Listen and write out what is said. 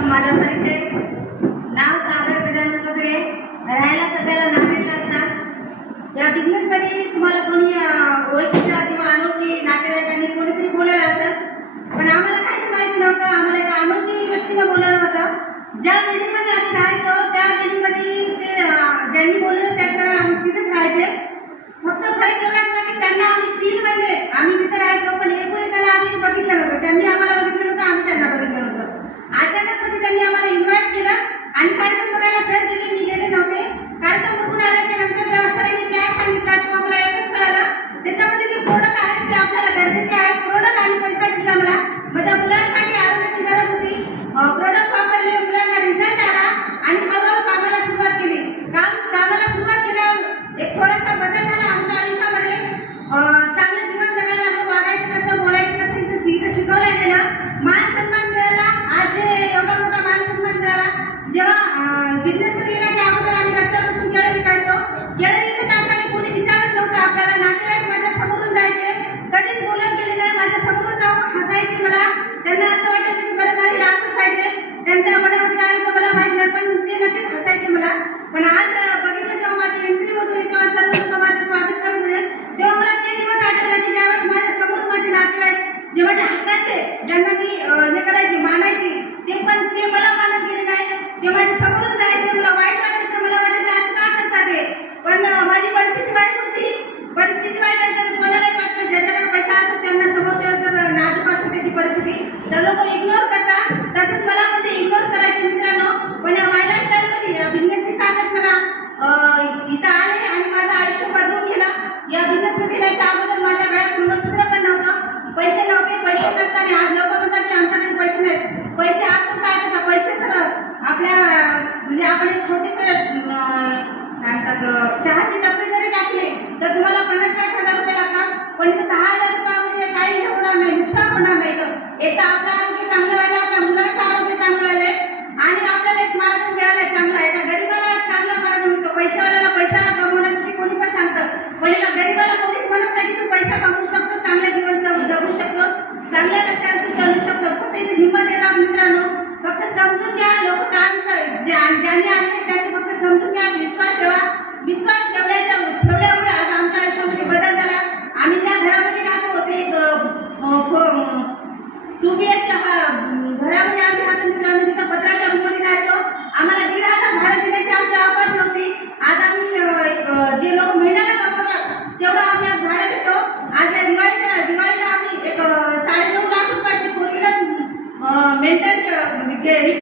सर्वप्रथम माझा परिचय. नाव सागर गजानन ककडे, राहायला सध्याला नांदेडला असतात. या बिझनेसमध्ये तुम्हाला कोणी ओळखीचा किंवा अनोळखी नातेवाईकांनी कोणीतरी बोलायला असत, पण आम्हाला काहीच माहिती नव्हतं. आम्हाला एका अनोळखी व्यक्तीने बोलवलं होतं. ज्या बिल्डिंगमध्ये आम्ही राहायचो त्या बिल्डिंगमध्ये ते ज्यांनी बोलवलं त्या सर आम्ही तिथेच राहायचे. फक्त फरक एवढा होता की त्यांना आम्ही 3 महिने आम्ही तिथे राहायचो, पण एकमेकाला आम्ही बघितलं नव्हतं. त्यांनी आम्हाला बघितलं नव्हतं, आम्ही त्यांना बघितलं नव्हतं. अचानकमध्ये त्यांनी आम्हाला इन्व्हाइट केलं आणि कार्यक्रम बघायला सर गेले, मी गेले नव्हते. कार्यक्रम बघून आल्याच्या नंतर जेव्हा सरांनी काय सांगितलं तेव्हा मला एकच कळालं, त्याच्यामध्ये जे प्रोडक्ट आहेत ते आपल्याला गरजेचे आहेत. प्रोडक्ट आणि पैसा दिसला मला. माझ्या मुलांसाठी आरोग्याची गरज होती. प्रोडक्ट वापरले, मुलांना रिझल्ट आला आणि हळूहळू कामाला सुरुवात केली. कामाला सुरुवात केल्यावर एक थोडासा बदल झाला आमच्या आयुष्यामध्ये. चांगलं जीवन जगायला लागलो, वागायचं कसं, बोलायचं कसं इथं शिकवलं गेलं. मान सन्मान मिळाला. आज एवढा मोठा मान सन्मान मिळाला. जेव्हा बिझनेसमध्ये येण्याच्या अगोदर आम्ही रस्त्यावर बसून केळं विकायचो. केळं विकत असताना कोणी विचारत नव्हतं आपल्याला. नातेवाईक माझ्या समोरून जायचे, कधीच बोलत गेले नाही. माझ्या समोरून जाऊन हसायचे. मला त्यांना असं वाटायचं की बरं झालं असंच पाहिजे. त्यांच्या मनामध्ये काय होतं मला माहित नाही, पण ते नक्कीच हसायचे मला. पण आज बघितलं जेव्हा माझी एंट्री होत होती तेव्हा सर्व लोक माझं स्वागत करत होते, तेव्हा मला ते दिवस आठवले की ज्यावेळेस माझ्या समोर माझे नातेवाईक जे माझ्या हक्काचे, ज्यांना मी हे करायची मानायची, ते मला मानत गेले नाही. ते माझ्या समोरून जायचे. मला वाईट वाटायचं. मला वाटायचं असं का करतात ते, पण माझी परिस्थिती वाईट होती. परिस्थिती वाईट आहे तर कोणालाही वाटतं. ज्याच्याकडे पैसा असतो त्यांना समोरच्या जर नाजूक असते त्याची परिस्थिती तर लोक इग्नोर करतात. तसंच मला पण ते इग्नोर करायचे मित्रांनो. पण या माय लाईफस्टाईलमध्ये या बिझनेसची ताकद मला इथं आले आणि माझं आयुष्य बदलून गेलं. या बिझनेसमध्ये यायच्या अगोदर माझ्या गळ्यात मंगळसूत्र पण नव्हतं, पैसे नव्हते. पैसे नसताना आज लोक म्हणतात की आमच्याकडे पैसे नाहीत. पैसे असून काय होतं, पैसे तर आपल्या म्हणजे आपण एक छोटेसे काय म्हणतात चहाची टपरी जरी टाकली तर तुम्हाला 50-60 हजार रुपये लागतात, पण इथं 10,000 रुपयामध्ये काही होणार नाही, नुकसान होणार नाही. तर एकदा आपलं आरोग्य चांगलं व्हायला, आपल्या मुलांचं आरोग्य चांगलं व्हायला आणि आपल्याला एक मार्ग मिळाला चांगला. एका गरीबाला चांगला मार्ग मिळतो. पैशावाल्याला पैसा कमवण्यासाठी कोणी पण सांगतं, पण एका गरीबाला कोणीच म्हणत नाही की तू पैसा कमवू शकतो, चांगलं जीवन जगू शकतो, चांगल्या रस्त्यावर तू चालू शकतो. फक्त इथे हिंमत येतात मित्रांनो. फक्त समजून घ्या लोक काय म्हणतात, ज्यांनी आणले त्याचे फक्त समजून